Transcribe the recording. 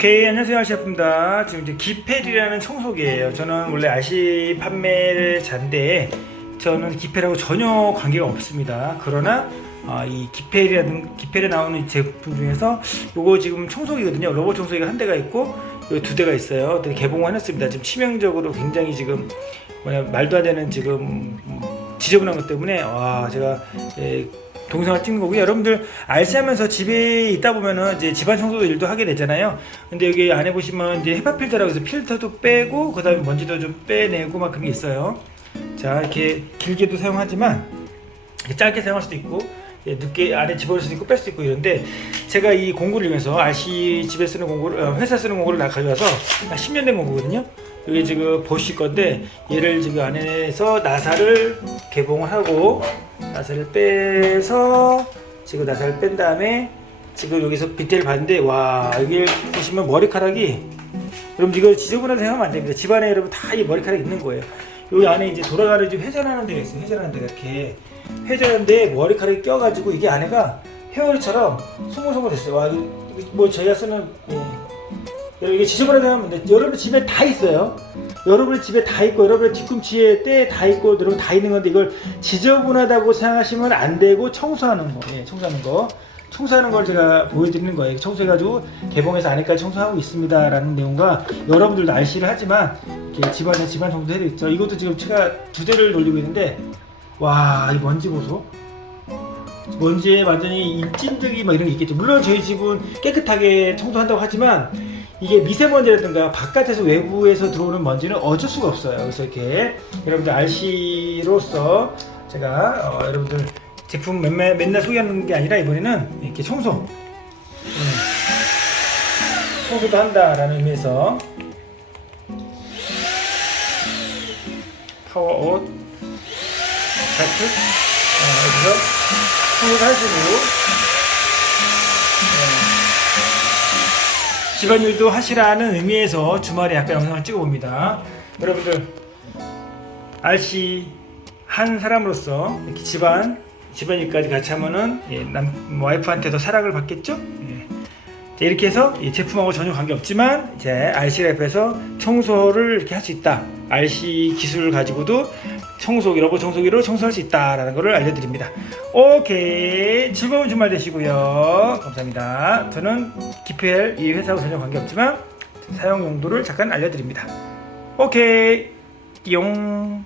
오케이 안녕하세요 알시아프입니다. 지금 이제 기펠이라는 청소기예요. 저는 원래 RC 판매를 잔데 저는 기펠하고 전혀 관계가 없습니다. 그러나 아, 이 기펠이라는 기펠에 나오는 이 제품 중에서 요거 지금 청소기거든요. 로봇 청소기가 한 대가 있고 요두 대가 있어요. 개봉을 해놨습니다. 지금 치명적으로 굉장히 지금 뭐냐 말도 안 되는 지금 음, 지저분한 것 때문에 와 제가 예, 동영상을 찍는 거고요. 여러분들 알싸면서 집에 있다 보면은 이제 집안 청소 일도 하게 되잖아요. 근데 여기 안에 보시면 이제 헤파 필터라고 해서 필터도 빼고 그다음에 먼지도 좀 빼내고 막 그런 게 있어요. 자 이렇게 길게도 사용하지만 짧게 사용할 수도 있고 예, 늦게 안에 집어넣을 수도 있고 뺄 수도 있고 이런데 제가 이 공구를 이용해서 RC 집에 쓰는 공구를 어, 회사 쓰는 공구를 나 가져와서 한 10년 된 공구거든요. 이게 지금 보시 건데 얘를 지금 안에서 나사를 개봉을 하고 나사를 빼서 지금 나사를 뺀 다음에 지금 여기서 빗대를 봤는데 와 여기 보시면 머리카락이 여러분 이거 지저분하게 생각하면 안 됩니다. 집안에 여러분 다 이 머리카락이 있는 거예요. 여기 안에 이제 돌아가는 좀 회전하는 데가 있어요. 회전하는 데가 이렇게 회전하는 데 머리카락이 껴가지고 이게 안에가 헤어리처럼 송글송글 됐어요. 와 뭐 저희가 쓰는 예. 여러분 이게 지저분하게 하면 여러분 집에 다 있어요. 여러분 집에 다 있고 여러분 뒤꿈치에 때다 있고 여러분 다 있는 건데 이걸 지저분하다고 생각하시면 안 되고 청소하는 거, 예, 청소하는 거. 청소하는 걸 제가 보여드리는 거예요. 청소해가지고 개봉해서 안에까지 청소하고 있습니다라는 내용과 여러분들도 알시를 하지만 집안에 집안 청소 해도 있죠. 이것도 지금 제가 두 대를 돌리고 있는데 와 이 먼지 보소. 먼지에 완전히 찐득이 막 이런 게 있겠죠. 물론 저희 집은 깨끗하게 청소한다고 하지만 이게 미세먼지라든가 바깥에서 외부에서 들어오는 먼지는 어쩔 수가 없어요. 그래서 이렇게 여러분들 RC로서 제가 어, 여러분들 제품 맨날, 맨날 소개하는 게 아니라 이번에는 이렇게 청소. 음, 청소도 한다라는 의미에서 파워옷 자켓 어, 여기서 청소도 하시고 집안일도 하시라는 의미에서 주말에 약간 영상을 찍어봅니다. 여러분들 RC 한 사람으로서 이렇게 집안 집안일까지 같이 하면은 예, 남 와이프한테도 사랑을 받겠죠? 예. 자, 이렇게 해서 이 제품하고 전혀 관계 없지만 이제 RC 랩에서 청소를 이렇게 할 수 있다. RC 기술을 가지고도 청소기 로봇 청소기로 청소할 수 있다라는 것을 알려드립니다. 오케이 즐거운 주말 되시고요. 감사합니다. 저는 기필 이 회사하고 전혀 관계 없지만 사용 용도를 잠깐 알려드립니다. 오케이 띠용